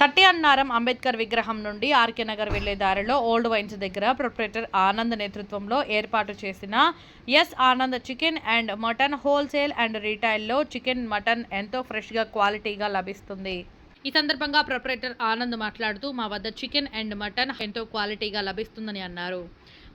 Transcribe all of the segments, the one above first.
తట్టి అన్నారం అంబేద్కర్ విగ్రహం నుండి ఆర్కే నగర్ వెళ్ళే దారిలో ఓల్డ్ వైన్స్ దగ్గర ప్రొపరేటర్ ఆనంద్ నేతృత్వంలో ఏర్పాటు చేసిన S Anand chicken and mutton wholesale and రీటైల్లో chicken mutton ఎంతో ఫ్రెష్గా క్వాలిటీగా లభిస్తుంది. ఈ సందర్భంగా ప్రొపరేటర్ ఆనంద్ మాట్లాడుతూ మా వద్ద చికెన్ అండ్ మటన్ ఎంతో క్వాలిటీగా లభిస్తుందని అన్నారు.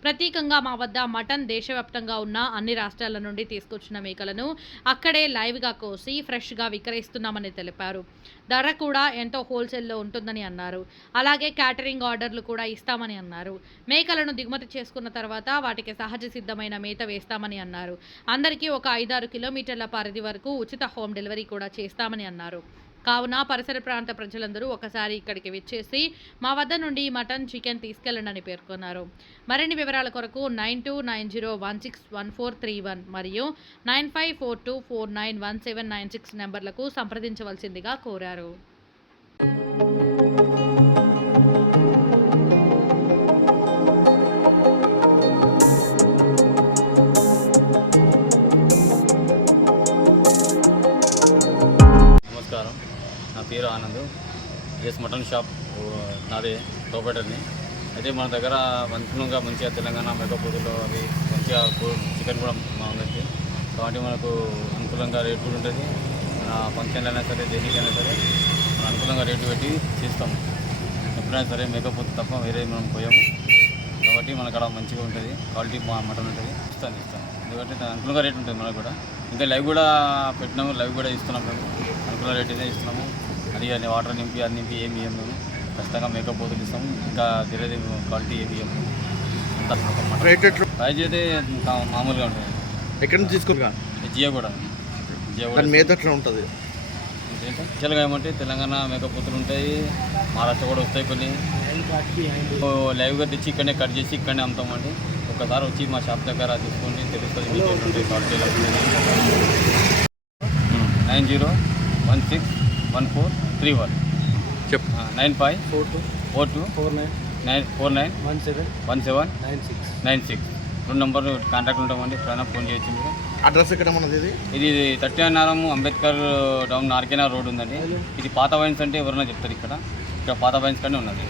ప్రత్యేకంగా మా వద్ద మటన్ దేశవ్యాప్తంగా ఉన్న అన్ని రాష్ట్రాల నుండి తీసుకొచ్చిన మేకలను అక్కడే లైవ్గా కోసి ఫ్రెష్గా విక్రయిస్తున్నామని తెలిపారు. ధర కూడా ఎంతో హోల్సేల్లో ఉంటుందని అన్నారు. అలాగే క్యాటరింగ్ ఆర్డర్లు కూడా ఇస్తామని అన్నారు. మేకలను దిగుమతి చేసుకున్న తర్వాత వాటికి సహజ సిద్ధమైన మేత వేస్తామని అన్నారు. అందరికీ ఒక ఐదారు కిలోమీటర్ల పరిధి వరకు ఉచిత హోమ్ డెలివరీ కూడా చేస్తామని అన్నారు. కావున పరిసర ప్రాంత ప్రజలందరూ ఒకసారి ఇక్కడికి విచ్చేసి మా వద్ద నుండి మటన్ చికెన్ తీసుకెళ్ళండి పేర్కొన్నారు. మరిన్ని వివరాల కొరకు nine two nine zero one six one four three one మరియు nine five four two four nine one seven nine six నెంబర్లకు సంప్రదించవలసిందిగా కోరారు. పేరు ఆనంద్. ఎస్ మటన్ షాప్ నాదే టోపేటర్ని అయితే మన దగ్గర అనుకూలంగా మంచిగా తెలంగాణ మేకపోతులు అవి మంచిగా చికెన్ కూడా బాగుంది కాబట్టి మనకు అనుకూలంగా రేట్ కూడా ఉంటుంది. మన ఫంక్షన్ అయినా సరే దేనికైనా సరే మన అనుకూలంగా రేటు పెట్టి చేస్తాము ఎప్పుడైనా సరే మేకపోతు తప్ప వేరే మనం పోయాము. కాబట్టి మనకు అక్కడ మంచిగా ఉంటుంది. క్వాలిటీ మటన్ ఉంటుంది. ఇస్తాను ఇస్తాను ఎందుకంటే అనుకూలంగా రేట్ ఉంటుంది మనకు కూడా. ఇంకా లైవ్ కూడా పెట్టినాము లైవ్ కూడా ఇస్తున్నాం మేము. అనుకూల రేట్ అయితే ఇస్తున్నాము. అది అని వాటర్ నింపి అది నింపి ఏమి ఇయ్యం మేము. ఖచ్చితంగా మేకప్ పోతులు ఇస్తాము ఇంకా తెలియదు క్వాలిటీ ఏమి ఎట్లా? ప్రైజ్ అయితే మామూలుగా ఉంటుంది. ఎక్కడి నుంచి తీసుకున్నా జియో కూడా. జియో కూడా దాని మీద ఎట్లా ఉంటుంది? స్పెషల్గా ఏమంటే తెలంగాణ మేకప్ పొత్తులు ఉంటాయి. మహారాష్ట్ర కూడా వస్తాయి కొన్ని. లైవ్గా తెచ్చి ఇక్కడనే కట్ చేసి ఇక్కడనే అమ్ముతామండి ఒకసారి వచ్చి మా షాప్ దగ్గర తీసుకోండి తెలుస్తుంది మీకు nine zero one six one four three one చెప్పు. Nine five four two four two four nine nine four nine one seven one seven nine six nine six రెండు నెంబర్లు కాంటాక్ట్ ఉంటామండి. ఎప్పుడైనా ఫోన్ చేయొచ్చు మీరు. అడ్రస్ ఎక్కడ ఇది? ఇది తట్టినారం అంబేద్కర్ డౌన్ నార్కేనా రోడ్ ఉందండి. ఇది పాత వైన్స్ అంటే ఎవరైనా చెప్తారు ఇక్కడ. ఇక్కడ పాత వైన్స్ కానీ ఉన్నది.